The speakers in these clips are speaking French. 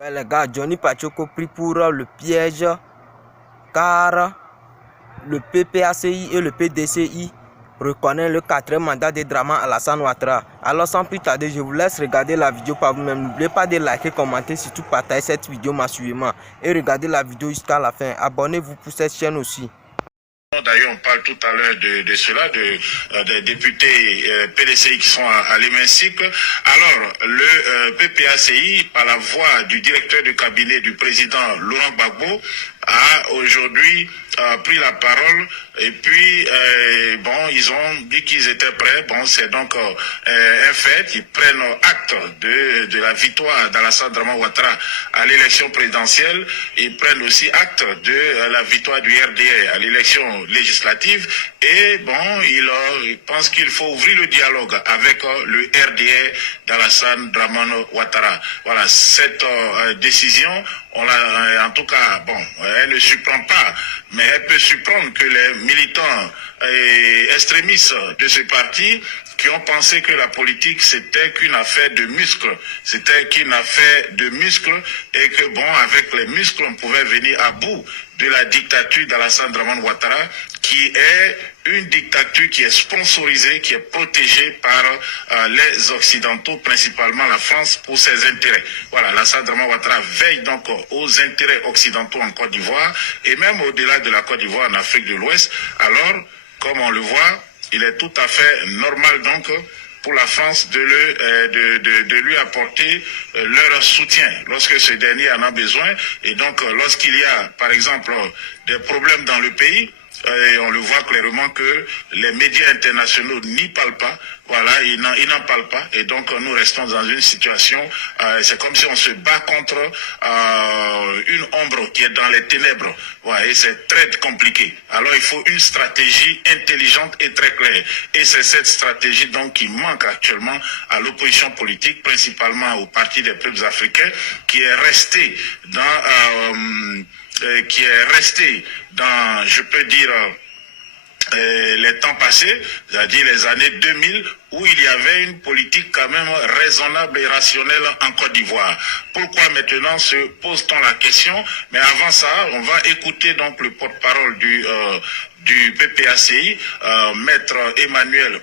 Ouais, les gars, Johnny Pachoko pris pour le piège car le PPACI et le PDCI reconnaissent le quatrième mandat de Draman Alassane Ouattara. Alors sans plus tarder, je vous laisse regarder la vidéo par vous-même. N'oubliez pas de liker, commenter, surtout partager cette vidéo massivement et regardez la vidéo jusqu'à la fin. Abonnez-vous pour cette chaîne aussi. D'ailleurs, on parle tout à l'heure de cela, des députés PDCI qui sont à l'hémicycle. Alors, le PPACI, par la voix du directeur de cabinet du président Laurent Gbagbo, a aujourd'hui pris la parole et puis bon, ils ont dit qu'ils étaient prêts. Bon, c'est donc un fait. Ils prennent acte de la victoire d'Alassane Draman Ouattara à l'élection présidentielle. Ils prennent aussi acte de la victoire du RDA à l'élection législative. Et bon, ils pensent qu'il faut ouvrir le dialogue avec le RDA d'Alassane Draman Ouattara. Voilà, cette décision, en tout cas, bon, elle ne surprend pas, mais elle peut surprendre que les militants et extrémistes de ce parti qui ont pensé que la politique c'était qu'une affaire de muscles, et que bon, avec les muscles on pouvait venir à bout de la dictature d'Alassane Draman Ouattara, qui est une dictature qui est sponsorisée, qui est protégée par les Occidentaux, principalement la France, pour ses intérêts. Voilà, Alassane Draman Ouattara veille donc aux intérêts occidentaux en Côte d'Ivoire, et même au-delà de la Côte d'Ivoire en Afrique de l'Ouest. Alors, comme on le voit, il est tout à fait normal donc pour la France de lui apporter leur soutien lorsque ce dernier en a besoin. Et donc lorsqu'il y a par exemple des problèmes dans le pays, et on le voit clairement que les médias internationaux n'y parlent pas. Voilà, ils n'en parlent pas. Et donc, nous restons dans une situation, c'est comme si on se bat contre une ombre qui est dans les ténèbres. Voilà, et c'est très compliqué. Alors, il faut une stratégie intelligente et très claire. Et c'est cette stratégie, donc, qui manque actuellement à l'opposition politique, principalement au Parti des peuples africains, qui est resté dans, je peux dire, les temps passés, c'est-à-dire les années 2000, où il y avait une politique quand même raisonnable et rationnelle en Côte d'Ivoire. Pourquoi maintenant se pose-t-on la question? Mais avant ça, on va écouter donc le porte-parole du PPACI, Maître Emmanuel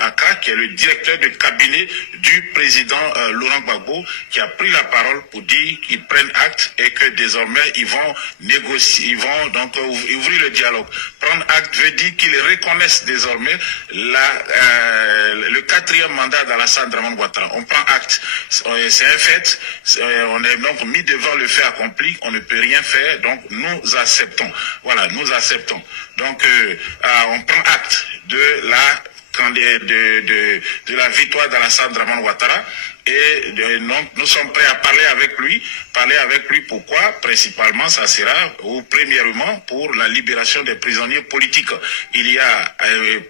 Aka, qui est le directeur de cabinet du président Laurent Gbagbo, qui a pris la parole pour dire qu'ils prennent acte et que désormais ils vont négocier, ils vont donc ouvrir le dialogue. Prendre acte veut dire qu'ils reconnaissent désormais le quatrième mandat d'Alassane Draman Ouattara. On prend acte, c'est un fait, on est donc mis devant le fait accompli, on ne peut rien faire, donc nous acceptons. Voilà, nous acceptons. Donc on prend acte de la victoire d'Alassane Draman Ouattara. Et donc, nous sommes prêts à parler avec lui. Parler avec lui, pourquoi? Principalement, ça sera, ou premièrement, pour la libération des prisonniers politiques. Il y a,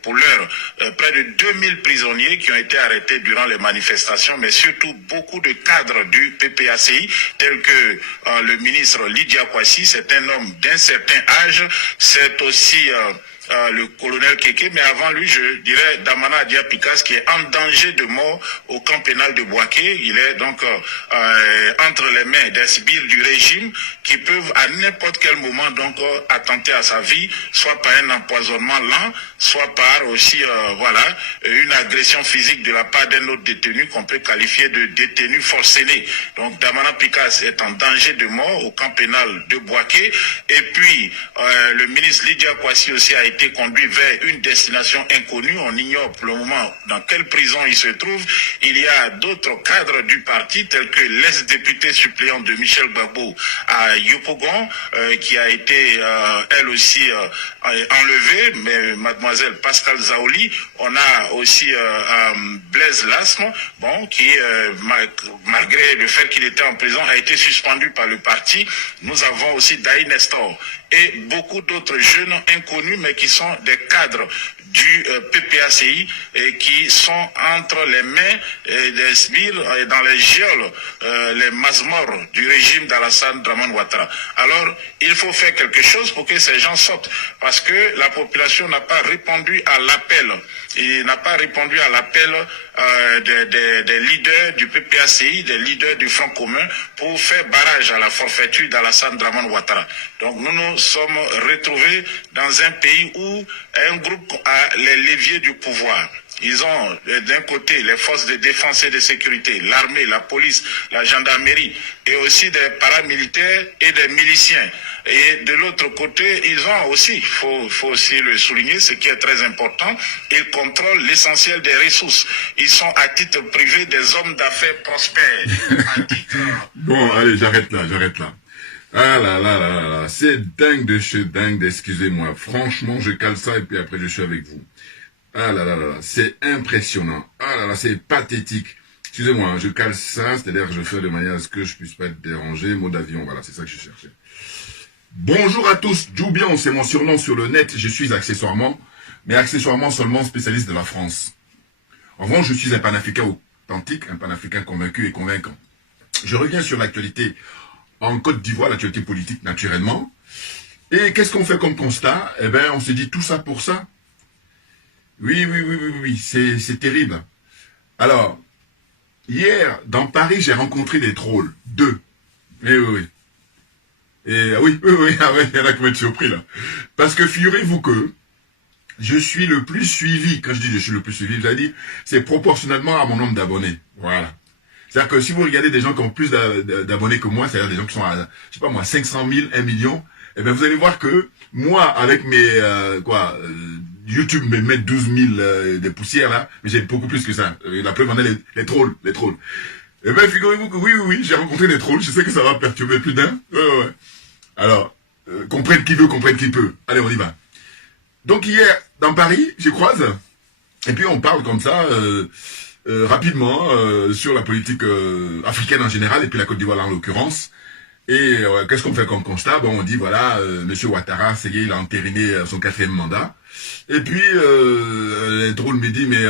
pour l'heure, près de 2000 prisonniers qui ont été arrêtés durant les manifestations, mais surtout beaucoup de cadres du PPACI, tels que le ministre Lydia Kwasi, c'est un homme d'un certain âge, c'est aussi le colonel Keke, mais avant lui, je dirais Damana Diapikas, qui est en danger de mort au camp pénal de Boaké. Il est donc entre les mains des sbires du régime qui peuvent à n'importe quel moment donc attenter à sa vie, soit par un empoisonnement lent, soit par aussi une agression physique de la part d'un autre détenu qu'on peut qualifier de détenu forcené. Donc Damana Pikas est en danger de mort au camp pénal de Boaké. Et puis le ministre Lydia Kwasi aussi a été conduit vers une destination inconnue. On ignore pour le moment dans quelle prison il se trouve. Il y a d'autres cadres du parti, tels que l'ex-députée suppléante de Michel Gbagbo à Yopougon, qui a été elle aussi enlevée, mais mademoiselle Pascal Zaoli. On a aussi Blaise Lasme, bon, qui malgré le fait qu'il était en prison, a été suspendu par le parti. Nous avons aussi Daï Nestor et beaucoup d'autres jeunes inconnus, mais qui sont des cadres du PPACI et qui sont entre les mains des sbires et dans les geôles, les masmorts du régime d'Alassane Draman Ouattara. Alors, il faut faire quelque chose pour que ces gens sortent, parce que la population n'a pas répondu à l'appel Il n'a pas répondu à l'appel des leaders du PPACI, des leaders du Front commun pour faire barrage à la forfaiture d'Alassane Dramane Ouattara. Donc nous nous sommes retrouvés dans un pays où un groupe a les leviers du pouvoir. Ils ont d'un côté les forces de défense et de sécurité, l'armée, la police, la gendarmerie et aussi des paramilitaires et des miliciens. Et de l'autre côté, ils ont aussi, faut aussi le souligner, ce qui est très important, ils contrôlent l'essentiel des ressources. Ils sont à titre privé des hommes d'affaires prospères. Bon, allez, j'arrête là. Ah là là là là là, c'est dingue de chez dingue, excusez-moi. Franchement, je cale ça et puis après je suis avec vous. Ah là là là là, c'est impressionnant. Ah là là, c'est pathétique. Excusez-moi, hein, je cale ça, c'est-à-dire que je fais de manière à ce que je puisse pas être dérangé. Mot d'avion, voilà, c'est ça que je cherchais. Bonjour à tous, Djoubian, c'est mon surnom sur le net. Je suis accessoirement, mais accessoirement seulement spécialiste de la France. En revanche, je suis un panafricain authentique, un panafricain convaincu et convaincant. Je reviens sur l'actualité en Côte d'Ivoire, l'actualité politique naturellement. Et qu'est-ce qu'on fait comme constat? Eh bien, on se dit tout ça pour ça. Oui, c'est terrible. Alors, hier, dans Paris, j'ai rencontré des trolls. 2. Oui. Et oui, il y en a qui vont être surpris là. Parce que figurez-vous que je suis le plus suivi. Quand je dis je suis le plus suivi, c'est-à-dire c'est proportionnellement à mon nombre d'abonnés. Voilà. C'est-à-dire que si vous regardez des gens qui ont plus d'abonnés que moi, c'est-à-dire des gens qui sont à, je sais pas moi, 500 000, 1 million, eh bien vous allez voir que moi, avec mes, YouTube me met 12 000 des poussières là, mais j'ai beaucoup plus que ça. La preuve en est les trolls. Eh bien figurez-vous que oui, j'ai rencontré des trolls, je sais que ça va perturber plus d'un. Ouais. Alors, comprenne qui veut, comprenne qui peut. Allez, on y va. Donc hier, dans Paris, j'y croise, et puis on parle comme ça, rapidement, sur la politique africaine en général, et puis la Côte d'Ivoire en l'occurrence. Et qu'est-ce qu'on fait comme constat? Bon, on dit, voilà, Monsieur Ouattara, ça y est, il a entériné son 4e mandat. Et puis, les trolls me disent, mais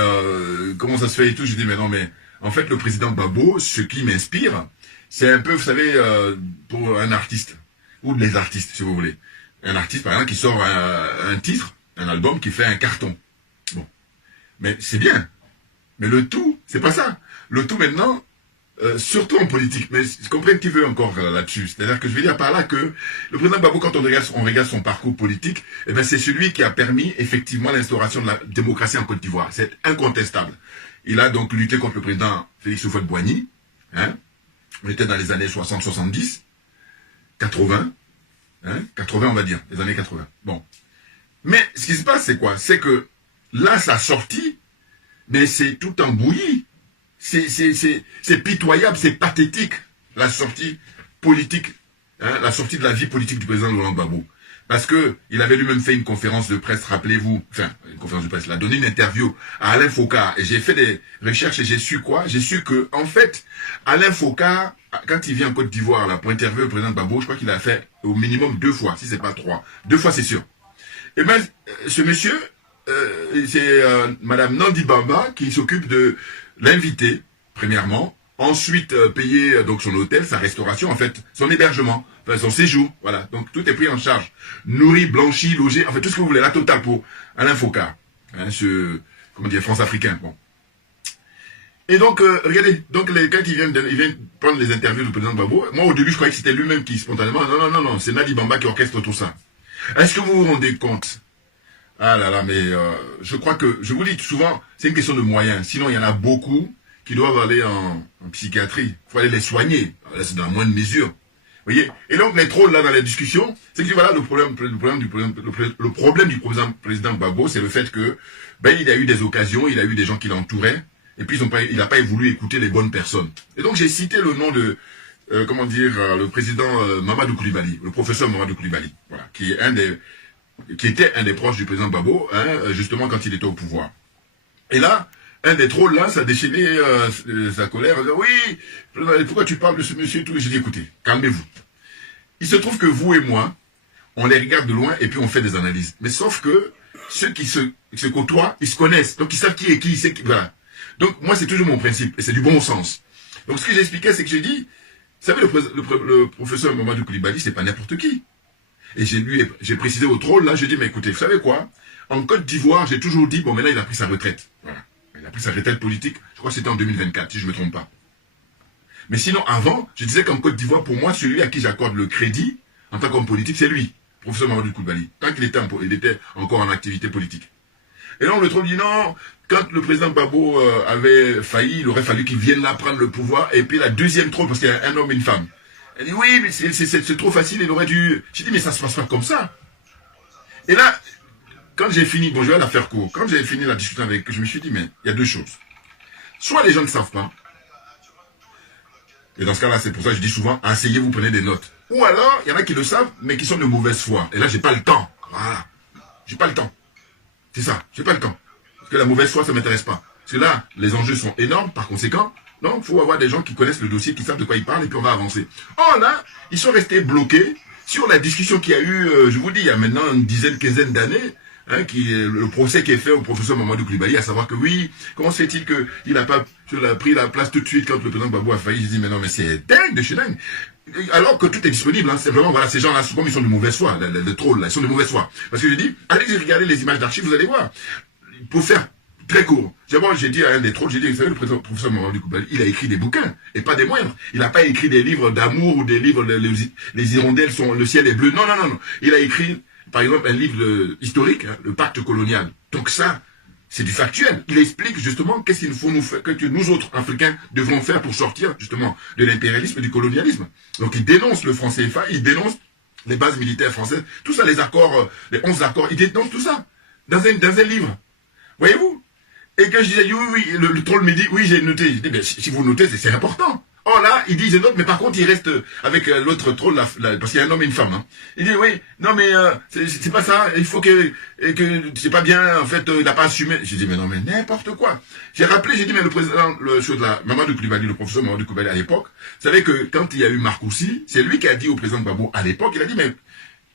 comment ça se fait et tout? Je dis, mais non, mais en fait, le président Gbagbo, ce qui m'inspire, c'est un peu, vous savez, pour un artiste. Ou les artistes, si vous voulez. Un artiste, par exemple, qui sort un titre, un album qui fait un carton. Bon. Mais c'est bien. Mais le tout, c'est pas ça. Le tout maintenant, surtout en politique, mais comprenez qui veut encore là-dessus. C'est-à-dire que je veux dire par là que le président Gbagbo, quand on regarde son parcours politique, eh ben c'est celui qui a permis effectivement l'instauration de la démocratie en Côte d'Ivoire. C'est incontestable. Il a donc lutté contre le président Félix Houphouët-Boigny. Hein. On était dans les années 60-70. 80, 80 on va dire, les années 80. Bon. Mais ce qui se passe, c'est quoi? C'est que là, ça sortit, mais c'est tout en bouillie. C'est pitoyable, c'est pathétique, la sortie politique, la sortie de la vie politique du président Laurent Gbagbo. Parce que il avait lui-même fait une conférence de presse, rappelez-vous, une conférence de presse, il a donné une interview à Alain Foka, et j'ai fait des recherches et j'ai su quoi? J'ai su que, en fait, Alain Foka, quand il vient en Côte d'Ivoire là pour interviewer le président Gbagbo, je crois qu'il a fait au minimum 2 fois, si c'est pas 3. 2 fois c'est sûr. Et bien, ce monsieur, c'est Madame Nandi Bamba qui s'occupe de l'inviter, premièrement, ensuite payer donc son hôtel, sa restauration, en fait, son hébergement, enfin, son séjour, voilà. Donc tout est pris en charge. Nourri, blanchi, logé, en fait tout ce que vous voulez, la totale pour Alain Foka, hein, comment dire, France africain, bon. Et donc, regardez, donc quand il vient prendre les interviews du président Gbagbo, moi au début je croyais que c'était lui-même qui spontanément, non, c'est Nadi Bamba qui orchestre tout ça. Est-ce que vous vous rendez compte? Ah là là, mais je crois que, je vous dis souvent, c'est une question de moyens, sinon il y en a beaucoup qui doivent aller en psychiatrie, il faut aller les soigner, là c'est dans la moindre mesure. Vous voyez? Et donc les trolls là dans la discussion, c'est que voilà le problème du président Gbagbo, c'est le fait que, ben il a eu des occasions, il a eu des gens qui l'entouraient, et puis il n'a pas voulu écouter les bonnes personnes. Et donc j'ai cité le nom de, le président Mamadou Koulibaly, le professeur Mamadou Koulibaly, voilà, qui était un des proches du président Gbagbo, hein, justement quand il était au pouvoir. Et là, un des trolls là, ça a déchaîné sa colère, oui, pourquoi tu parles de ce monsieur et tout? J'ai dit écoutez, calmez-vous. Il se trouve que vous et moi, on les regarde de loin et puis on fait des analyses. Mais sauf que ceux qui se côtoient, ils se connaissent, donc ils savent qui est qui, voilà. Donc, moi, c'est toujours mon principe, et c'est du bon sens. Donc, ce que j'expliquais, c'est que j'ai dit, vous savez, le professeur Mamadou Koulibaly, c'est pas n'importe qui. Et j'ai précisé au troll, là, j'ai dit, mais écoutez, vous savez quoi? En Côte d'Ivoire, j'ai toujours dit, bon, maintenant il a pris sa retraite. Voilà. Il a pris sa retraite politique, je crois que c'était en 2024, si je ne me trompe pas. Mais sinon, avant, je disais qu'en Côte d'Ivoire, pour moi, celui à qui j'accorde le crédit, en tant qu'homme politique, c'est lui, professeur Mamadou Koulibaly, tant qu'il était, encore en activité politique. Et là, on le trouve dit non, quand le président Gbagbo avait failli, il aurait fallu qu'il vienne là prendre le pouvoir, et puis la deuxième trône, parce qu'il y a un homme et une femme. Elle dit oui, mais c'est trop facile, il aurait dû... J'ai dit, mais ça se passe pas comme ça. Et là, quand j'ai fini, bon, je vais la faire court, quand j'ai fini la discussion avec eux, je me suis dit, mais il y a deux choses. Soit les gens ne savent pas, et dans ce cas-là, c'est pour ça que je dis souvent, asseyez-vous, prenez des notes. Ou alors, il y en a qui le savent, mais qui sont de mauvaise foi. Et là, j'ai pas le temps. Voilà. J'ai pas le temps. C'est ça, j'ai pas le temps. Parce que la mauvaise foi, ça m'intéresse pas. Parce que là, les enjeux sont énormes, par conséquent, donc il faut avoir des gens qui connaissent le dossier, qui savent de quoi ils parlent, et puis on va avancer. Oh là, ils sont restés bloqués sur la discussion qu'il y a eu, je vous dis, il y a maintenant une dizaine, quinzaine d'années, hein, le procès qui est fait au professeur Mamadou Koulibaly, à savoir que oui, comment se fait-il qu'il n'a pas pris la place tout de suite quand le président Gbagbo a failli. Je dis, mais non, mais c'est dingue de chez dingue. Alors que tout est disponible, hein, simplement, voilà, ces gens-là, comme ils sont de mauvaise foi, les trolls, là, ils sont de mauvaise foi. Parce que je dis, allez regarder les images d'archives, vous allez voir. Pour faire très court, j'ai dit à un des trolls, j'ai dit, vous savez, le professeur Mamadou Koulibaly, il a écrit des bouquins, et pas des moindres. Il n'a pas écrit des livres d'amour ou des livres, les hirondelles sont, le ciel est bleu. Non, non, non, non. Il a écrit, par exemple, un livre historique, hein, le pacte colonial. Donc ça, c'est du factuel. Il explique justement qu'est-ce qu'il faut nous faire, que nous autres Africains devrons faire pour sortir justement de l'impérialisme et du colonialisme. Donc il dénonce le franc CFA, il dénonce les bases militaires françaises, tout ça, les accords, les 11 accords, il dénonce tout ça dans un livre. Voyez-vous? Et quand je disais oui, le troll me dit oui, j'ai noté. Je dis mais si vous notez, c'est important. Oh là, il dit je note, mais par contre il reste avec l'autre troll, parce qu'il y a un homme et une femme. Hein. Il dit oui, non mais c'est pas ça, il faut que c'est pas bien, en fait, il n'a pas assumé. J'ai dit mais non mais n'importe quoi. J'ai rappelé, j'ai dit mais le président, Mamadou Koulibaly, le professeur Mamadou Koulibaly à l'époque, vous savez que quand il y a eu Marcoussi, c'est lui qui a dit au président Gbagbo à l'époque, il a dit mais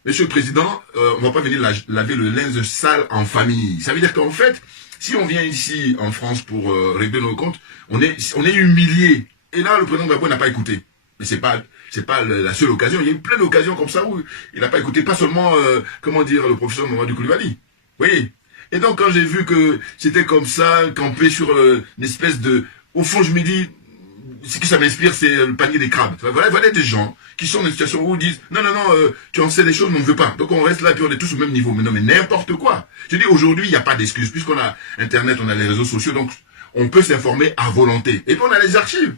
monsieur le président, on va pas venir laver le linge sale en famille. Ça veut dire qu'en fait, si on vient ici en France pour régler nos comptes, on est humilié. Et là, le président Gbagbo n'a pas écouté. Mais c'est pas la seule occasion. Il y a eu plein d'occasions comme ça où il n'a pas écouté, pas seulement, le professeur Mamadou Koulibaly. Vous voyez? Et donc, quand j'ai vu que c'était comme ça, campé sur une espèce de... Au fond, je me dis, ce que ça m'inspire, c'est le panier des crabes. Voilà des gens qui sont dans une situation où ils disent, non, tu en sais des choses, mais on ne veut pas. Donc, on reste là, puis on est tous au même niveau. Mais non, mais n'importe quoi. Je dis, aujourd'hui, il n'y a pas d'excuse. Puisqu'on a Internet, on a les réseaux sociaux, donc on peut s'informer à volonté. Et puis, on a les archives.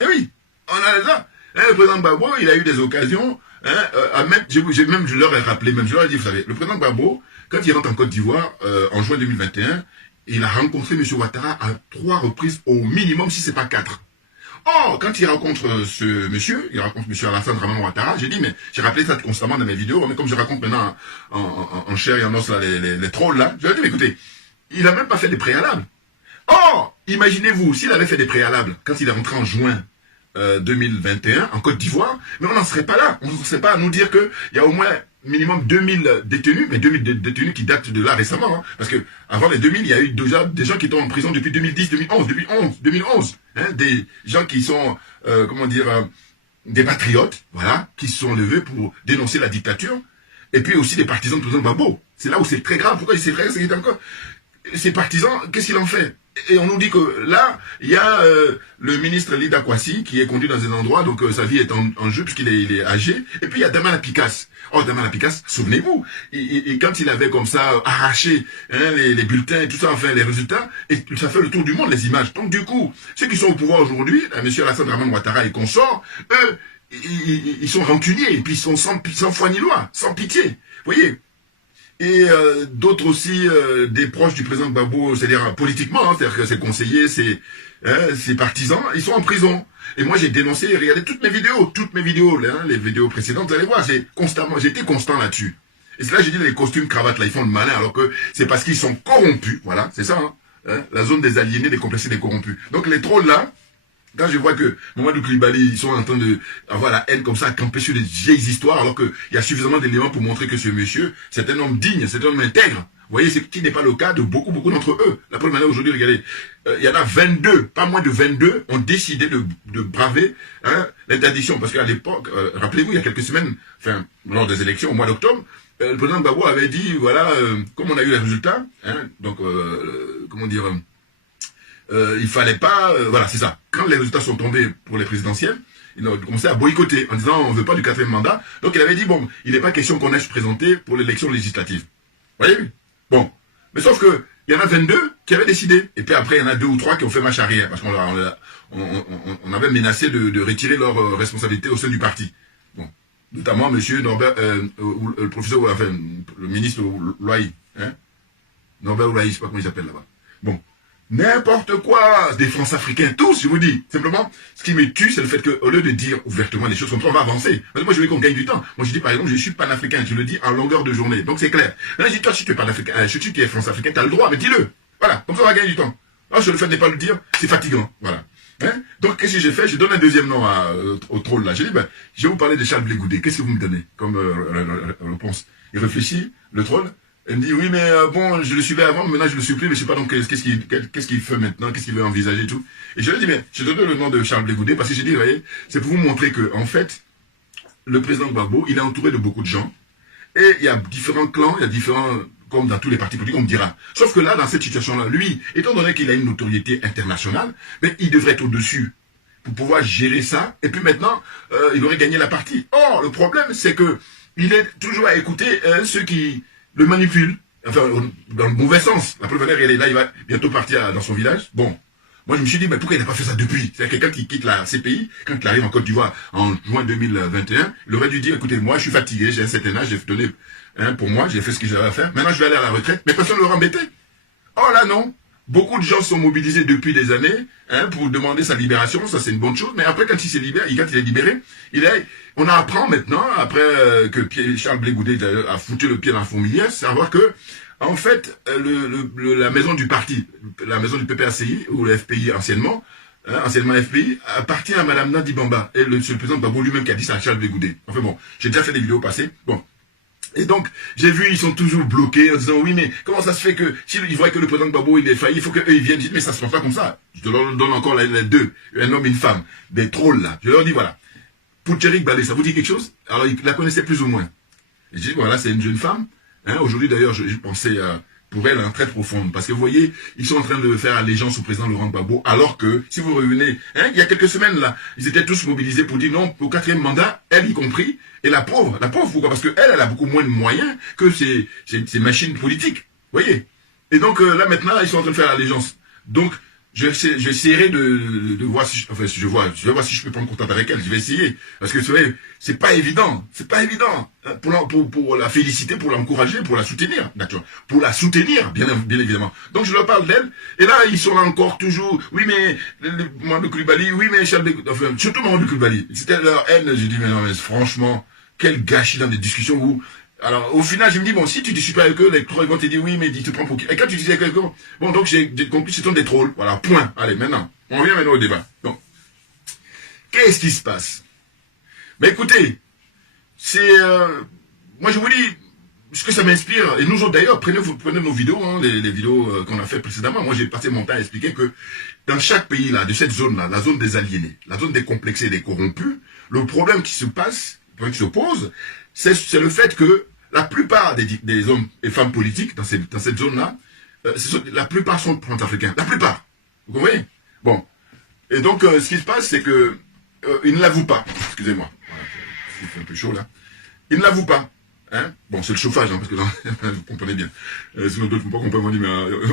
Eh oui, on a ça. Hein, le président Gbagbo, il a eu des occasions, je leur ai rappelé, je leur ai dit, vous savez, le président Gbagbo, quand il rentre en Côte d'Ivoire, en juin 2021, il a rencontré M. Ouattara à 3 reprises au minimum, si c'est pas 4. Or, quand il rencontre ce monsieur, il rencontre M. Alassane Dramane Ouattara, j'ai dit, mais j'ai rappelé ça constamment dans mes vidéos, mais comme je raconte maintenant en chair et en os là, les trolls là, je lui ai dit, mais écoutez, il a même pas fait des préalables. Or, imaginez-vous, s'il avait fait des préalables, quand il est rentré en juin 2021, en Côte d'Ivoire, mais on n'en serait pas là. On n'en serait pas à nous dire qu'il y a au moins minimum 2000 détenus, mais 2000 détenus qui datent de là récemment. Hein, parce que avant les 2000, il y a eu déjà des gens qui étaient en prison depuis 2010, 2011. Hein, des gens qui sont, des patriotes, voilà, qui se sont levés pour dénoncer la dictature. Et puis aussi des partisans de président Gbagbo. C'est là où c'est très grave. Pourquoi c'est très grave, encore ces partisans, qu'est-ce qu'il en fait? Et on nous dit que là, il y a le ministre Lida Kwasi qui est conduit dans un endroit, donc sa vie est en jeu puisqu'il est âgé. Et puis il y a Damana Picasse. Oh, Damana Picasse, souvenez-vous, et quand il avait comme ça arraché les bulletins et tout ça, enfin les résultats, et ça fait le tour du monde, les images. Donc du coup, ceux qui sont au pouvoir aujourd'hui, M. Alassane Dramane Ouattara et consorts, eux, ils sont rancuniers, et puis ils sont sans foi ni loi, sans pitié. Vous voyez? Et d'autres aussi, des proches du président Gbagbo, c'est-à-dire politiquement, hein, c'est-à-dire que ses conseillers, ses partisans, ils sont en prison. Et moi j'ai dénoncé, regardez toutes mes vidéos, hein, les vidéos précédentes, vous allez voir, j'ai été constant là-dessus. Et c'est là j'ai dit les costumes, cravates, là, ils font le malin, alors que c'est parce qu'ils sont corrompus, voilà, c'est ça, hein, la zone des aliénés, des complexés, des corrompus. Donc les trolls là, quand je vois que Mamadou Koulibaly, ils sont en train d'avoir la haine comme ça, à camper sur des vieilles histoires, alors qu'il y a suffisamment d'éléments pour montrer que ce monsieur, c'est un homme digne, c'est un homme intègre. Vous voyez, ce qui n'est pas le cas de beaucoup d'entre eux. La première manière aujourd'hui, regardez, il y en a 22, pas moins de 22, ont décidé de braver l'interdiction. Parce qu'à l'époque, rappelez-vous, il y a quelques semaines, enfin, lors des élections, au mois d'octobre, le président Gbagbo avait dit, voilà, comme on a eu les résultats, hein, donc, comment dire, il fallait pas, voilà, c'est ça. Quand les résultats sont tombés pour les présidentielles, ils ont commencé à boycotter en disant on ne veut pas du 4e mandat. Donc il avait dit, bon, il n'est pas question qu'on aille se présenter pour l'élection législative. Vous voyez? Bon. Mais sauf que il y en a 22 qui avaient décidé. Et puis après, il y en a 2 ou 3 qui ont fait marche arrière. Parce qu'on avait menacé de retirer leur responsabilité au sein du parti. Bon. Notamment monsieur Norbert, le professeur, enfin, le ministre Loaï. Hein? Norbert Loaï, je ne sais pas comment il s'appelle là-bas. Bon. N'importe quoi, des France-Africains, tous, je vous dis. Simplement, ce qui me tue, c'est le fait qu'au lieu de dire ouvertement les choses comme ça, on va avancer. Parce que moi, je veux qu'on gagne du temps. Moi, je dis, par exemple, je suis panafricain, je le dis en longueur de journée. Donc, c'est clair. Maintenant, je dis, toi, si tu es panafricain, si tu es France-africain, tu as le droit, mais dis-le. Voilà. Comme ça, on va gagner du temps. Alors, je le fait de ne pas le dire, c'est fatigant. Voilà. Hein? Donc, qu'est-ce que j'ai fait? Je donne un deuxième nom au troll, là. J'ai dit, ben, je vais vous parler de Charles Blé Goudé. Qu'est-ce que vous me donnez comme réponse? Il réfléchit, le troll. Elle me dit, oui, mais bon, je le suivais avant, maintenant je le suis plus, mais je sais pas donc qu'est-ce qu'il fait maintenant, qu'est-ce qu'il veut envisager et tout. Et je lui ai dit, mais je te donne le nom de Charles Blé Goudé parce que j'ai dit, vous voyez, c'est pour vous montrer que, en fait, le président Gbagbo, il est entouré de beaucoup de gens. Et il y a différents clans, il y a différents, comme dans tous les partis politiques, on me dira. Sauf que là, dans cette situation-là, lui, étant donné qu'il a une notoriété internationale, mais il devrait être au-dessus pour pouvoir gérer ça. Et puis maintenant, il aurait gagné la partie. Or, le problème, c'est que il est toujours à écouter ceux qui le manipule, enfin, dans le mauvais sens. La preuve, il est là, il va bientôt partir dans son village. Bon, moi je me suis dit, mais pourquoi il n'a pas fait ça depuis? C'est-à-dire quelqu'un qui quitte la CPI, quand il arrive en Côte d'Ivoire en juin 2021, il aurait dû dire, écoutez, moi je suis fatigué, j'ai un certain âge, j'ai donné pour moi, j'ai fait ce que j'avais à faire, maintenant je vais aller à la retraite, mais personne ne l'aura embêté. Oh là non, beaucoup de gens sont mobilisés depuis des années pour demander sa libération, ça c'est une bonne chose, mais après quand il s'est libéré, quand il est libéré, on apprend maintenant, après que Charles Blé Goudé a foutu le pied dans la fourmilière, savoir que, en fait, la maison du parti, la maison du PPACI, ou le FPI anciennement FPI, appartient à Madame Nadi Bamba. Et c'est le président Gbagbo lui-même qui a dit ça à Charles Blé Goudé. Enfin bon, j'ai déjà fait des vidéos passées. Bon. Et donc, j'ai vu, ils sont toujours bloqués en disant, oui, mais comment ça se fait que, s'ils voient que le président Gbagbo, il est failli, il faut qu'eux, ils viennent. Je dis, mais ça se passe pas comme ça. Je te donne encore les deux, un homme et une femme, des trolls là. Je leur dis, voilà. Poucherik Balé, ça vous dit quelque chose? Alors, il la connaissait plus ou moins. Et je dis, voilà, c'est une jeune femme. Aujourd'hui, d'ailleurs, je pensais pour elle très profonde. Parce que vous voyez, ils sont en train de faire allégeance au président Laurent Gbagbo, alors que, si vous revenez, il y a quelques semaines, là, ils étaient tous mobilisés pour dire non, au 4e mandat, elle y compris, et la pauvre, pourquoi? Parce qu'elle a beaucoup moins de moyens que ces machines politiques. Vous voyez? Et donc, là, maintenant, ils sont en train de faire allégeance. Donc, j'essaierai de voir si je vais voir si je peux prendre contact avec elle. Je vais essayer. Parce que c'est pas évident. C'est pas évident. Pour la féliciter, pour l'encourager, pour la soutenir, d'accord. Pour la soutenir, bien évidemment. Donc, je leur parle d'elle. Et là, ils sont là encore toujours. Oui, mais, Mamadou Coulibaly, oui, mais enfin, surtout Mamadou Coulibaly. C'était leur haine. J'ai dit, mais non, mais franchement, quel gâchis dans des discussions où, alors, au final, je me dis, bon, si tu discutes pas avec eux, les trolls vont te dire, oui, mais tu te prends pour qui? Et quand tu disais avec quelqu'un, bon, donc j'ai compris, ce sont des trolls. Voilà, point. Allez, maintenant, on revient maintenant au débat. Donc, qu'est-ce qui se passe? Mais écoutez, moi je vous dis, ce que ça m'inspire, et nous autres d'ailleurs, prenez nos vidéos, les vidéos qu'on a fait précédemment. Moi, j'ai passé mon temps à expliquer que dans chaque pays, là, de cette zone-là, la zone des aliénés, la zone des complexés et des corrompus, le problème qui se pose, c'est le fait que la plupart des hommes et femmes politiques dans cette zone-là, la plupart sont France-africains. La plupart. Vous comprenez? Bon. Et donc, ce qui se passe, c'est que ils ne l'avouent pas. Excusez-moi. Voilà, il fait un peu chaud, là. Ils ne l'avouent pas. Bon, c'est le chauffage, parce que là, vous comprenez bien. Sinon, d'autres ne comprennent pas, mais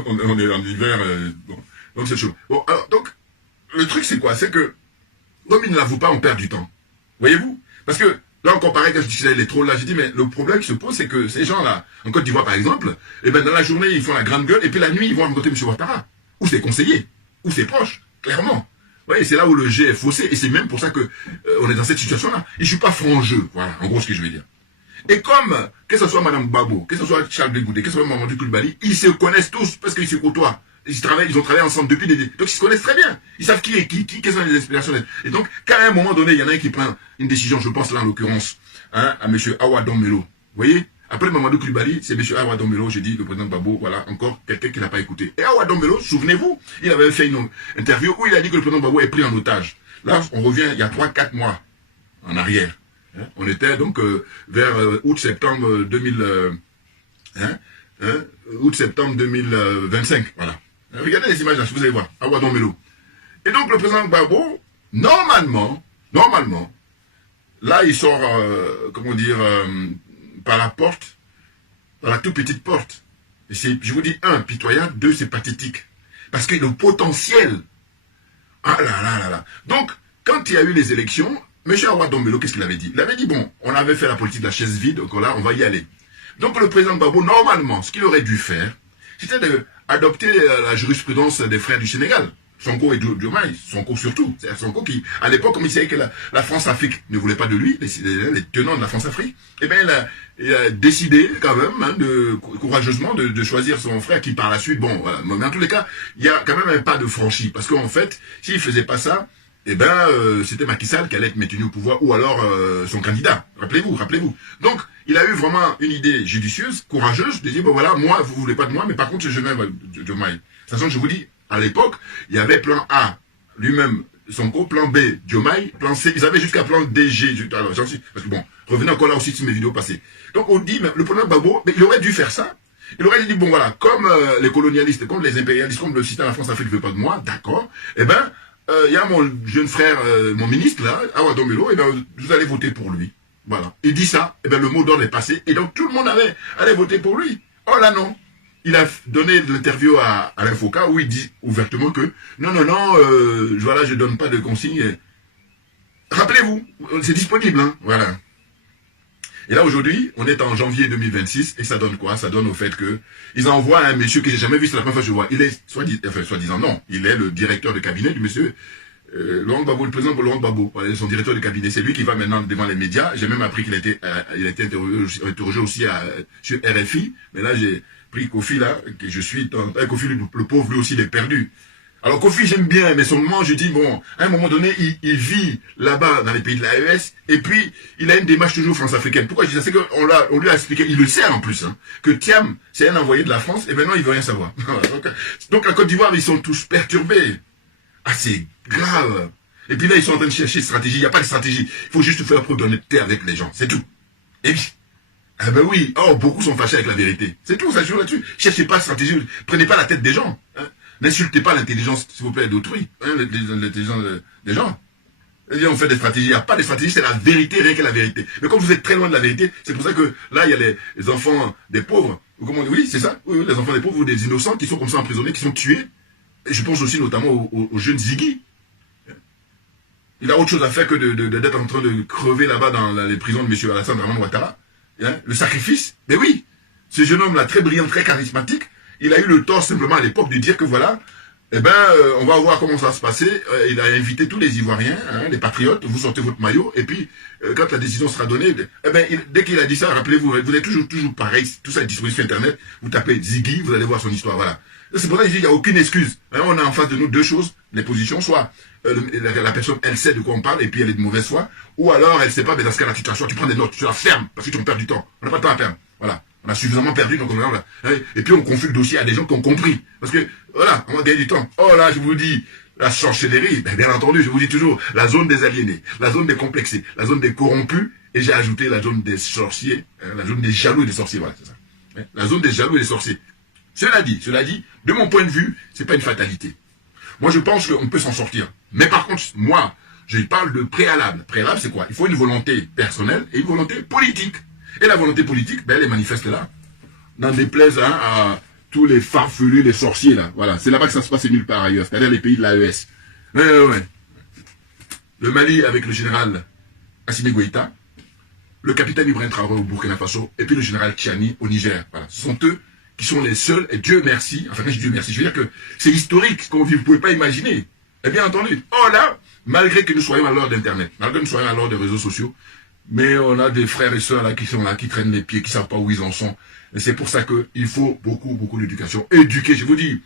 on est en hiver. Bon. Donc, c'est chaud. Bon, alors, donc, le truc, c'est quoi? C'est que, comme ils ne l'avouent pas, on perd du temps. Voyez-vous? Parce que, là, encore pareil, quand je disais les trolls là, j'ai dit, mais le problème qui se pose, c'est que ces gens-là, en Côte d'Ivoire par exemple, eh ben, dans la journée, ils font la grande gueule, et puis la nuit, ils vont rencontrer M. Ouattara, ou ses conseillers, ou ses proches, clairement. Vous voyez, c'est là où le jeu est faussé, et c'est même pour ça que on est dans cette situation-là. Et je suis pas franc en jeu, voilà, en gros ce que je veux dire. Et comme, que ce soit Mme Gbagbo, que ce soit Charles Blé Goudé, que ce soit Mamadou Coulibaly, ils se connaissent tous, parce qu'ils se côtoient. Ils ont travaillé ensemble depuis donc ils se connaissent très bien. Ils savent qui est qui, quelles sont les inspirations. Et donc, quand à un moment donné, il y en a un qui prend une décision, je pense là en l'occurrence, à M. Awa Dombelo. Vous voyez? Après Mamadou Coulibaly, c'est M. Awa Dombelo, j'ai dit, le président Gbagbo, voilà, encore quelqu'un qui n'a pas écouté. Et Awa Dombelo, souvenez-vous, il avait fait une interview où il a dit que le président Gbagbo est pris en otage. Là, on revient il y a 3-4 mois en arrière. Hein. On était donc vers août-septembre 2025, voilà. Regardez les images là, vous allez voir, à Ouadonbelo. Et donc le président Gbagbo, normalement, là il sort, comment dire, par la porte, par la toute petite porte. Et c'est, je vous dis, un, pitoyable, deux, c'est pathétique. Parce que le potentiel, ah là là là là. Donc, quand il y a eu les élections, M. Ouadonbelo, qu'est-ce qu'il avait dit? Il avait dit, bon, on avait fait la politique de la chaise vide, donc là, on va y aller. Donc le président Gbagbo, normalement, ce qu'il aurait dû faire, c'était d'adopter la jurisprudence des frères du Sénégal. Sonko et Diomaye, Sonko surtout. C'est Sonko qui, à l'époque, comme il savait que la France-Afrique ne voulait pas de lui, les tenants de la France-Afrique, eh bien, il a décidé quand même, hein, courageusement, de choisir son frère qui, par la suite, bon, voilà. Mais en tous les cas, il y a quand même un pas de franchi. Parce qu'en fait, s'il faisait pas ça, eh ben, c'était Macky Sall qui allait être maintenu au pouvoir, ou alors son candidat. Rappelez-vous. Donc, il a eu vraiment une idée judicieuse, courageuse, de dire, bon voilà, moi, vous voulez pas de moi, mais par contre, je vais de Diomaye. De toute façon, je vous dis, à l'époque, il y avait plan A, lui-même, Sonko, plan B, Diomaye, plan C, ils avaient jusqu'à plan D, G, alors, parce que bon, revenez encore là aussi sur mes vidéos passées. Donc, on dit, le président Gbagbo, il aurait dû faire ça. Il aurait dit, bon voilà, comme les colonialistes, comme les impérialistes, comme le système de la France-Afrique ne veut pas de moi, d'accord, eh ben, il y a mon jeune frère, mon ministre là, Ouadonbelo, et ben vous allez voter pour lui. Voilà. Il dit ça, et ben le mot d'ordre est passé, et donc tout le monde allait voter pour lui. Oh là non. Il a donné l'interview à l'Infoca où il dit ouvertement que non, voilà, je donne pas de consignes. Rappelez-vous, c'est disponible, hein, voilà. Et là aujourd'hui, on est en janvier 2026, et ça donne quoi? Ça donne au fait que ils envoient un monsieur que j'ai jamais vu, c'est la première fois que je vois. Il est, soi-disant, non, il est le directeur de cabinet du monsieur Laurent Gbagbo, le président Laurent Gbagbo, son directeur de cabinet. C'est lui qui va maintenant devant les médias. J'ai même appris qu'il a été interrogé aussi sur RFI, mais là j'ai pris Kofi là, que je suis, Kofi le pauvre lui aussi il est perdu. Alors Kofi j'aime bien, mais son moment je dis bon, à un moment donné il vit là-bas dans les pays de l'AES et puis il a une démarche toujours France-africaine. Pourquoi je dis ça? C'est qu'on lui a expliqué, il le sait en plus, hein, que Thiam c'est un envoyé de la France et maintenant il veut rien savoir. donc la Côte d'Ivoire ils sont tous perturbés. Ah c'est grave. Et puis là ils sont en train de chercher stratégie, il n'y a pas de stratégie. Il faut juste faire preuve d'honnêteté avec les gens, c'est tout. Et puis ah ben oui, beaucoup sont fâchés avec la vérité. C'est tout, ça joue là-dessus. Cherchez pas de stratégie, prenez pas la tête des gens. Hein. N'insultez pas l'intelligence, s'il vous plaît, d'autrui. Hein, l'intelligence des gens. On fait des stratégies, il n'y a pas de stratégie, c'est la vérité, rien que la vérité. Mais comme vous êtes très loin de la vérité, c'est pour ça que là, il y a les enfants des pauvres. Oui, c'est ça, oui, les enfants des pauvres ou des innocents qui sont comme ça emprisonnés, qui sont tués. Et je pense aussi notamment aux jeunes Ziggy. Il a autre chose à faire que d'être en train de crever là-bas dans les prisons de M. Alassane Dramane Ouattara. Hein, le sacrifice, mais oui, ce jeune homme-là, très brillant, très charismatique, il a eu le tort simplement à l'époque de dire que voilà, eh ben, on va voir comment ça va se passer. Il a invité tous les Ivoiriens, hein, les patriotes, vous sortez votre maillot, et puis, quand la décision sera donnée, eh ben, dès qu'il a dit ça, rappelez-vous, vous êtes toujours pareil, tout ça est disponible sur Internet, vous tapez Ziggy, vous allez voir son histoire, voilà. C'est pour ça que je dis qu'il n'y a aucune excuse. Hein, on a en face de nous deux choses, les positions, soit la personne, elle sait de quoi on parle, et puis elle est de mauvaise foi, ou alors elle ne sait pas, mais dans ce cas-là, tu t'assois, tu prends des notes, tu la fermes, parce que tu perds du temps. On n'a pas de temps à perdre. Voilà. On a suffisamment perdu, donc et puis on confie le dossier à des gens qui ont compris. Parce que, voilà, on va gagner du temps. Oh là, je vous dis, la sorcellerie, bien entendu, je vous dis toujours, la zone des aliénés, la zone des complexés, la zone des corrompus, et j'ai ajouté la zone des sorciers, hein, la zone des jaloux et des sorciers, voilà, c'est ça. Hein, la zone des jaloux et des sorciers. Cela dit, de mon point de vue, c'est pas une fatalité. Moi, je pense qu'on peut s'en sortir. Mais par contre, moi, je parle de préalable. Préalable, c'est quoi? Il faut une volonté personnelle et une volonté politique. Et la volonté politique, ben, elle est manifeste là. N'en déplaise hein, à tous les farfelus, les sorciers là. Voilà, c'est là-bas que ça se passe et nulle part ailleurs. C'est-à-dire les pays de l'AES. Ouais. Le Mali avec le général Assimi Goïta, le capitaine Ibrahim Traoré au Burkina Faso, et puis le général Tchiani au Niger. Voilà, ce sont eux qui sont les seuls, et Dieu merci, enfin quand je dis Dieu merci, je veux dire que c'est historique, ce qu'on vit, vous ne pouvez pas imaginer. Et bien entendu, oh là, malgré que nous soyons à l'heure d'Internet, malgré que nous soyons à l'heure des réseaux sociaux, mais on a des frères et sœurs là qui sont là, qui traînent les pieds, qui ne savent pas où ils en sont. Et c'est pour ça qu'il faut beaucoup d'éducation. Éduquer, je vous dis,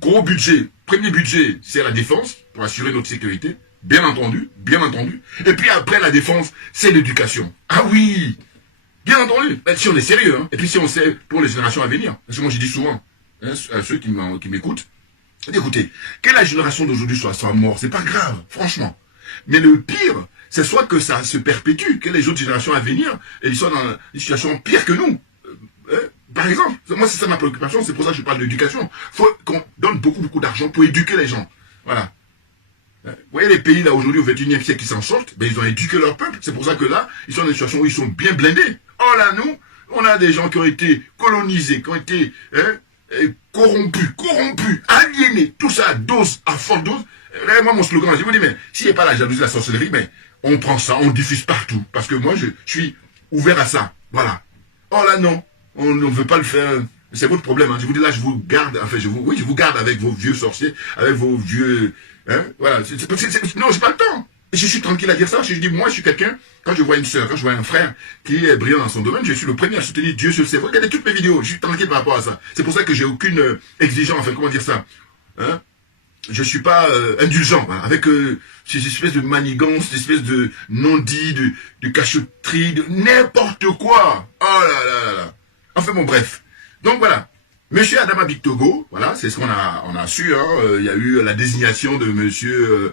gros budget, premier budget, c'est la défense, pour assurer notre sécurité, bien entendu. Et puis après la défense, c'est l'éducation. Ah oui, bien entendu, si on est sérieux, hein. Et puis si on sait pour les générations à venir. Parce que moi je dis souvent, hein, à ceux qui m'écoutent, écoutez, que la génération d'aujourd'hui soit morte, c'est pas grave, franchement. Mais le pire, c'est soit que ça se perpétue, que les autres générations à venir, ils sont dans une situation pire que nous. Par exemple, moi c'est ça ma préoccupation, c'est pour ça que je parle d'éducation. Il faut qu'on donne beaucoup d'argent pour éduquer les gens. Voilà. Vous voyez les pays là aujourd'hui au 21e siècle qui s'en sortent, ben, ils ont éduqué leur peuple. C'est pour ça que là, ils sont dans une situation où ils sont bien blindés. Oh là, nous, on a des gens qui ont été colonisés, qui ont été corrompus, aliénés, tout ça à dose, à forte dose. Vraiment mon slogan, je vous dis, mais s'il n'y a pas la jalousie, la sorcellerie, mais on prend ça, on diffuse partout. Parce que moi, je suis ouvert à ça. Voilà. Oh là non, on ne veut pas le faire. C'est votre problème. Hein. Je vous dis là, je vous garde, enfin, je vous garde avec vos vieux sorciers, avec vos vieux... Hein, voilà. Non, j'ai pas le temps. Et je suis tranquille à dire ça. Je dis, moi, je suis quelqu'un, quand je vois une soeur, quand je vois un frère qui est brillant dans son domaine, je suis le premier à soutenir Dieu sur le sait. Regardez toutes mes vidéos. Je suis tranquille par rapport à ça. C'est pour ça que j'ai aucune exigence, enfin, comment dire ça. Hein? Je suis pas indulgent, voilà, avec ces espèces de manigances, ces espèces de non-dits, de cachotterie, de n'importe quoi. Oh là là là là. Enfin bon, bref. Donc voilà. Monsieur Adama Bictogo, voilà, c'est ce qu'on a su, hein. Il y a eu la désignation de monsieur,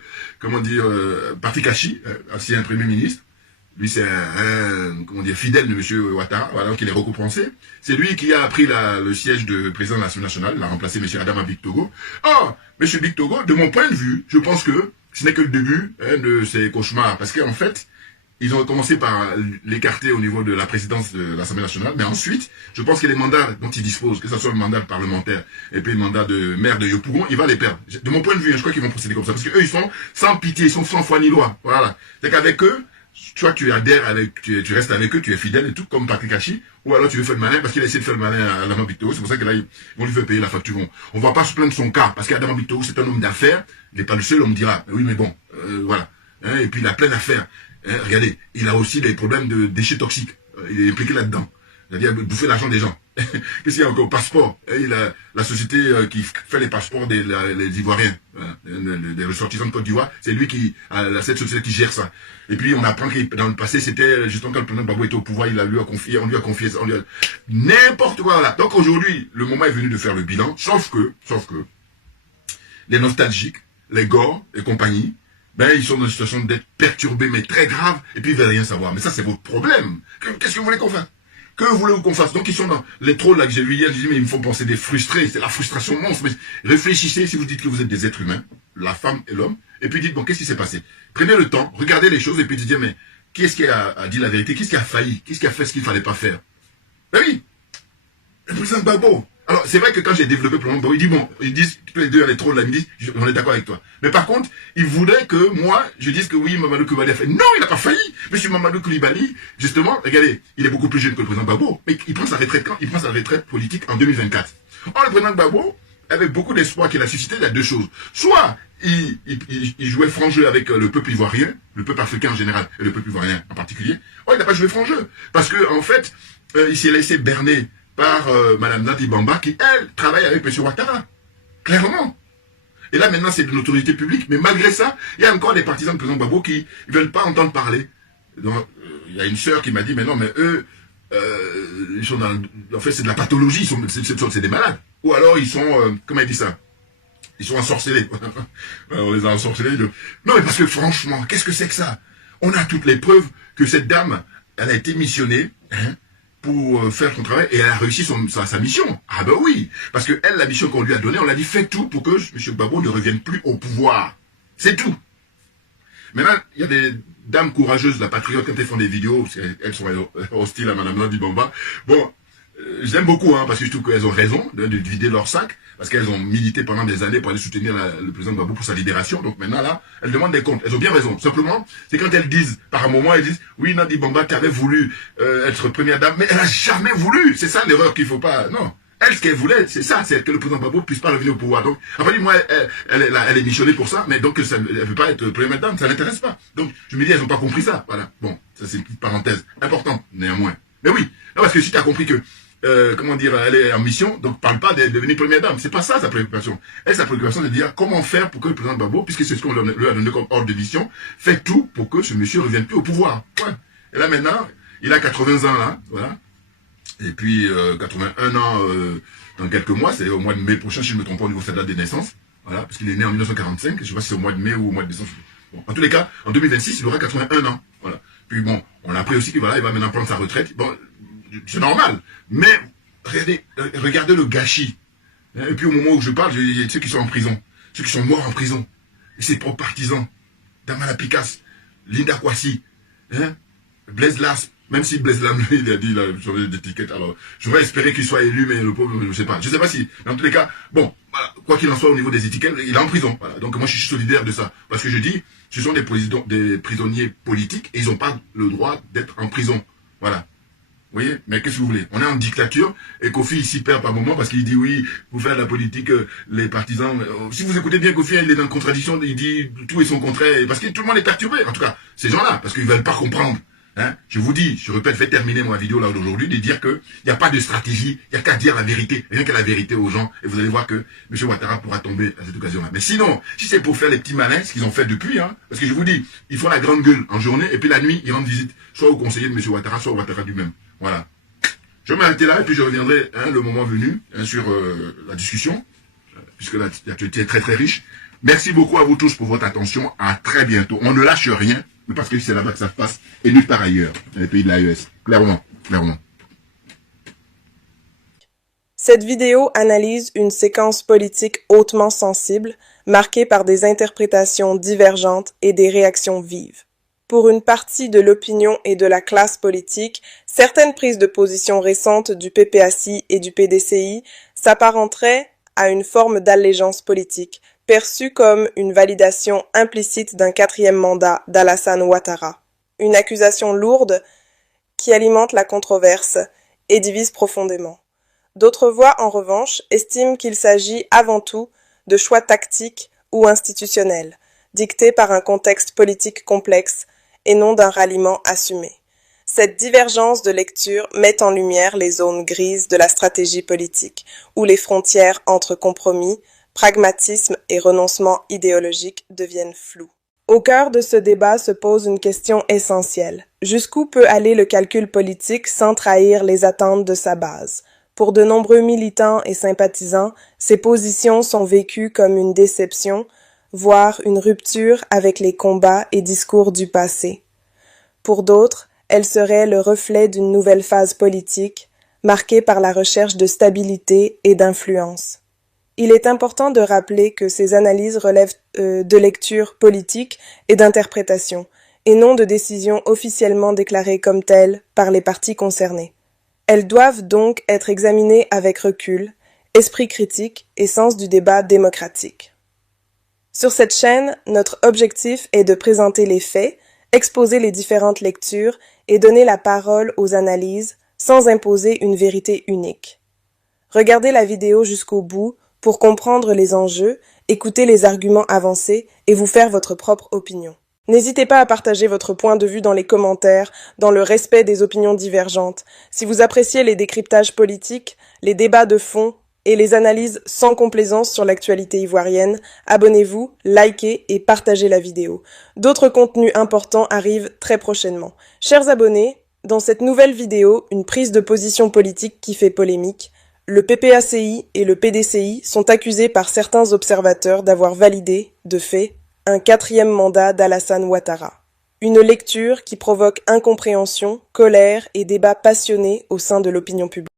Patrick Kachi, ancien Premier ministre. Lui, c'est comment dire, fidèle de monsieur Ouattara, voilà, donc il est récompensé. C'est lui qui a pris le siège de président de l'Assemblée nationale, il a remplacé monsieur Adama Bictogo. Oh, monsieur Bictogo, de mon point de vue, je pense que ce n'est que le début de ces cauchemars, parce qu'en fait, ils ont commencé par l'écarter au niveau de la présidence de l'Assemblée nationale, mais ensuite, je pense que les mandats dont il dispose, que ce soit le mandat parlementaire et puis le mandat de maire de Yopougon, il va les perdre. De mon point de vue, je crois qu'ils vont procéder comme ça, parce qu'eux, ils sont sans pitié, ils sont sans foi ni loi. Voilà. C'est qu'avec eux, soit tu adhères avec, tu restes avec eux, tu es fidèle et tout, comme Patrick Kachi, ou alors tu veux faire le malin, parce qu'il a essayé de faire le malin à Adama Bictogo, c'est pour ça que là, ils vont lui faire payer la facture. On va pas se plaindre de son cas, parce qu'Adama Bictogo, c'est un homme d'affaires, il n'est pas le seul, on me dira, oui, mais bon, voilà. Hein, et puis il a plein d'affaires. Hein, regardez, il a aussi des problèmes de déchets toxiques. Il est impliqué là-dedans. C'est-à-dire bouffer l'argent des gens. Qu'est-ce qu'il y a encore? Passeport. Il a la société qui fait les passeports des Ivoiriens, des ressortissants de Côte d'Ivoire. C'est lui qui a cette société qui gère ça. Et puis on apprend que dans le passé, c'était justement quand le président Gbagbo était au pouvoir, on lui a confié ça. N'importe quoi. Voilà. Donc aujourd'hui, le moment est venu de faire le bilan. Sauf que les nostalgiques, les gors et compagnie, ben, ils sont dans une situation d'être perturbés, mais très grave, et puis ils veulent rien savoir. Mais ça, c'est votre problème. Qu'est-ce que vous voulez qu'on fasse? Que voulez-vous qu'on fasse? Donc, ils sont dans les trolls là que j'ai vu hier, je dis, mais ils me font penser des frustrés, c'est la frustration monstre. Mais réfléchissez, si vous dites que vous êtes des êtres humains, la femme et l'homme, et puis dites, bon, qu'est-ce qui s'est passé? Prenez le temps, regardez les choses, et puis dites, mais, qui est-ce qui a dit la vérité? Qui est-ce qui a failli? Qui est-ce qui a fait ce qu'il fallait pas faire? Ben oui! Le président Gbagbo. Alors, c'est vrai que quand j'ai développé le plan, bon, ils disent, tous les deux, les trolls, là, ils me disent, on est d'accord avec toi. Mais par contre, ils voudraient que moi, je dise que oui, Mamadou Koulibaly a fait. Non, il n'a pas failli. Monsieur Mamadou Koulibaly, justement, regardez, il est beaucoup plus jeune que le président Gbagbo, mais il prend sa retraite quand? Il prend sa retraite politique en 2024. Or, le président Gbagbo, avec beaucoup d'espoir qu'il a suscité, il y a deux choses. Soit, il jouait franc jeu avec le peuple ivoirien, le peuple africain en général, et le peuple ivoirien en particulier. Or, il n'a pas joué franc jeu. Parce que, en fait, il s'est laissé berner par Madame Nati Bamba, qui, elle, travaille avec M. Ouattara. Clairement. Et là, maintenant, c'est de l'autorité publique. Mais malgré ça, il y a encore des partisans du président Gbagbo qui ne veulent pas entendre parler. Donc, il y a une sœur qui m'a dit, mais non, mais eux, ils sont dans... En fait, c'est de la pathologie, c'est des malades. Ou alors, ils sont... comment il dit ça? Ils sont ensorcelés. On les a ensorcelés. Non, mais parce que franchement, qu'est-ce que c'est que ça? On a toutes les preuves que cette dame, elle a été missionnée, hein, pour faire son travail, et elle a réussi sa mission. Ah ben oui, parce que elle, la mission qu'on lui a donnée, on l'a dit, fais tout pour que M. Gbagbo ne revienne plus au pouvoir. C'est tout. Maintenant, il y a des dames courageuses, la patriote, quand elles font des vidéos, elles sont hostiles à Mme Nadi Bamba. Bon, j'aime beaucoup, hein, parce que je trouve qu'elles ont raison de vider leur sac, parce qu'elles ont milité pendant des années pour aller soutenir le président Gbagbo pour sa libération. Donc maintenant, là, elles demandent des comptes. Elles ont bien raison. Simplement, c'est quand elles disent, par un moment, elles disent, oui, Nadi Bamba, tu avais voulu être première dame, mais elle n'a jamais voulu. C'est ça l'erreur qu'il ne faut pas... Non. Elle, ce qu'elle voulait, c'est ça, c'est que le président Gbagbo ne puisse pas revenir au pouvoir. Donc, après, moi, elle est missionnée pour ça, mais donc, elle ne veut pas être première dame, ça ne l'intéresse pas. Donc, je me dis, elles n'ont pas compris ça. Voilà. Bon, ça c'est une petite parenthèse importante, néanmoins. Mais oui, non, parce que si tu as compris que elle est en mission, donc parle pas de devenir première dame. C'est pas ça sa préoccupation. Elle, sa préoccupation, c'est de dire comment faire pour que le président Gbagbo, puisque c'est ce qu'on lui a donné comme ordre de mission, fait tout pour que ce monsieur ne revienne plus au pouvoir. Ouais. Et là maintenant, il a 80 ans là, voilà. Et puis 81 ans dans quelques mois, c'est au mois de mai prochain, si je ne me trompe pas au niveau de sa date de naissance. Voilà, parce qu'il est né en 1945, je ne sais pas si c'est au mois de mai ou au mois de décembre. Bon, en tous les cas, en 2026, il aura 81 ans. Voilà. Puis bon, on a appris aussi qu'il voilà, il va maintenant prendre sa retraite. Bon, c'est normal. Mais regardez le gâchis. Et puis au moment où je parle, il y a ceux qui sont en prison, ceux qui sont morts en prison, et ses propres partisans, Damala Picasse, Linda Kwasi, hein, Blaise Las, même si Blaise Lam, il a dit, là, sur l'étiquette, alors, j'aurais espéré qu'il soit élu, mais le pauvre, je sais pas si, dans tous les cas, bon, voilà, quoi qu'il en soit au niveau des étiquettes, il est en prison, voilà. Donc moi je suis solidaire de ça, parce que je dis, ce sont des prisonniers politiques, et ils n'ont pas le droit d'être en prison, voilà. Vous voyez, mais qu'est-ce que vous voulez? On est en dictature, et Kofi ici perd par moment, parce qu'il dit oui, pour faire de la politique, les partisans, si vous écoutez bien Kofi, il est dans une contradiction, il dit tout et son contraire, parce que tout le monde est perturbé, en tout cas, ces gens-là, parce qu'ils veulent pas comprendre. Hein, je vous dis, je répète, je vais terminer ma vidéo là d'aujourd'hui, de dire que il n'y a pas de stratégie, il n'y a qu'à dire la vérité, rien qu'à la vérité aux gens, et vous allez voir que M. Ouattara pourra tomber à cette occasion-là. Mais sinon, si c'est pour faire les petits malins, ce qu'ils ont fait depuis, hein, parce que je vous dis, ils font la grande gueule en journée, et puis la nuit, ils rendent visite, soit au conseiller de M. Ouattara, soit au Ouattara lui-même. Voilà. Je vais m'arrêter là, et puis je reviendrai, hein, le moment venu, hein, sur la discussion, puisque l'actualité est très très riche. Merci beaucoup à vous tous pour votre attention, à très bientôt. On ne lâche rien, mais parce que c'est là-bas que ça se passe, et nulle part ailleurs, dans les pays de l'AES. Clairement, clairement. Cette vidéo analyse une séquence politique hautement sensible, marquée par des interprétations divergentes et des réactions vives. Pour une partie de l'opinion et de la classe politique, certaines prises de position récentes du PPACI et du PDCI s'apparenteraient à une forme d'allégeance politique, perçue comme une validation implicite d'un 4e mandat d'Alassane Ouattara. Une accusation lourde qui alimente la controverse et divise profondément. D'autres voix, en revanche, estiment qu'il s'agit avant tout de choix tactiques ou institutionnels, dictés par un contexte politique complexe et non d'un ralliement assumé. Cette divergence de lecture met en lumière les zones grises de la stratégie politique, où les frontières entre compromis, pragmatisme et renoncement idéologique deviennent floues. Au cœur de ce débat se pose une question essentielle. Jusqu'où peut aller le calcul politique sans trahir les attentes de sa base? Pour de nombreux militants et sympathisants, ces positions sont vécues comme une déception, voire une rupture avec les combats et discours du passé. Pour d'autres, elles seraient le reflet d'une nouvelle phase politique, marquée par la recherche de stabilité et d'influence. Il est important de rappeler que ces analyses relèvent de lectures politiques et d'interprétations, et non de décisions officiellement déclarées comme telles par les partis concernés. Elles doivent donc être examinées avec recul, esprit critique et sens du débat démocratique. Sur cette chaîne, notre objectif est de présenter les faits, exposer les différentes lectures et donner la parole aux analyses sans imposer une vérité unique. Regardez la vidéo jusqu'au bout pour comprendre les enjeux, écouter les arguments avancés et vous faire votre propre opinion. N'hésitez pas à partager votre point de vue dans les commentaires, dans le respect des opinions divergentes. Si vous appréciez les décryptages politiques, les débats de fond et les analyses sans complaisance sur l'actualité ivoirienne, abonnez-vous, likez et partagez la vidéo. D'autres contenus importants arrivent très prochainement. Chers abonnés, dans cette nouvelle vidéo, une prise de position politique qui fait polémique, le PPACI et le PDCI sont accusés par certains observateurs d'avoir validé, de fait, un 4e mandat d'Alassane Ouattara. Une lecture qui provoque incompréhension, colère et débats passionnés au sein de l'opinion publique.